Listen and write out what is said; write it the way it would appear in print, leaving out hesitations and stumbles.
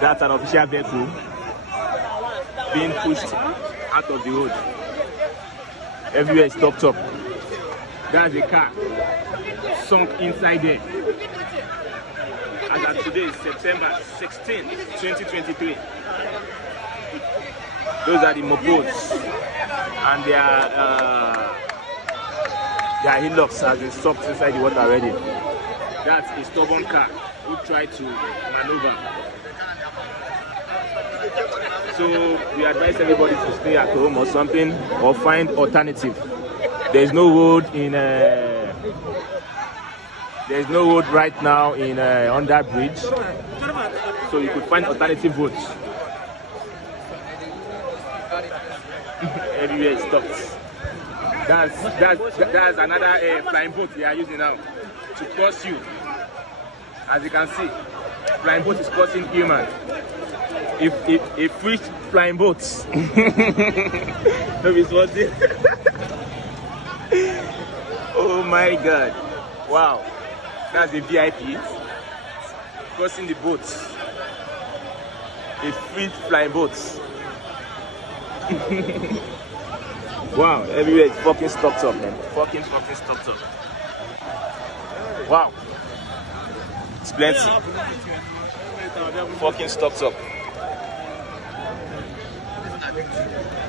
That's an official vehicle being pushed out of the road. Everywhere is stopped up. That's a car sunk inside there. As of today is September 16, 2023. Those are the mopeds, and their hillocks has been sucked inside the water already. That's a stubborn car who tried to maneuver. So we advise everybody to stay at home or something, or find alternative. There's no road in. There's no road right now in on that bridge, so you could find alternative roads. Everywhere is stopped. That's another flying boat they are using now to cross you. As you can see, flying boat is crossing human. If fish flying boats, no, it's what it. Oh my God! Wow, that's the VIP crossing the boats. A fish flying boats. Wow, everywhere is fucking stocked up, man. Fucking stocked up. Wow. It's plenty. Fucking stocked up.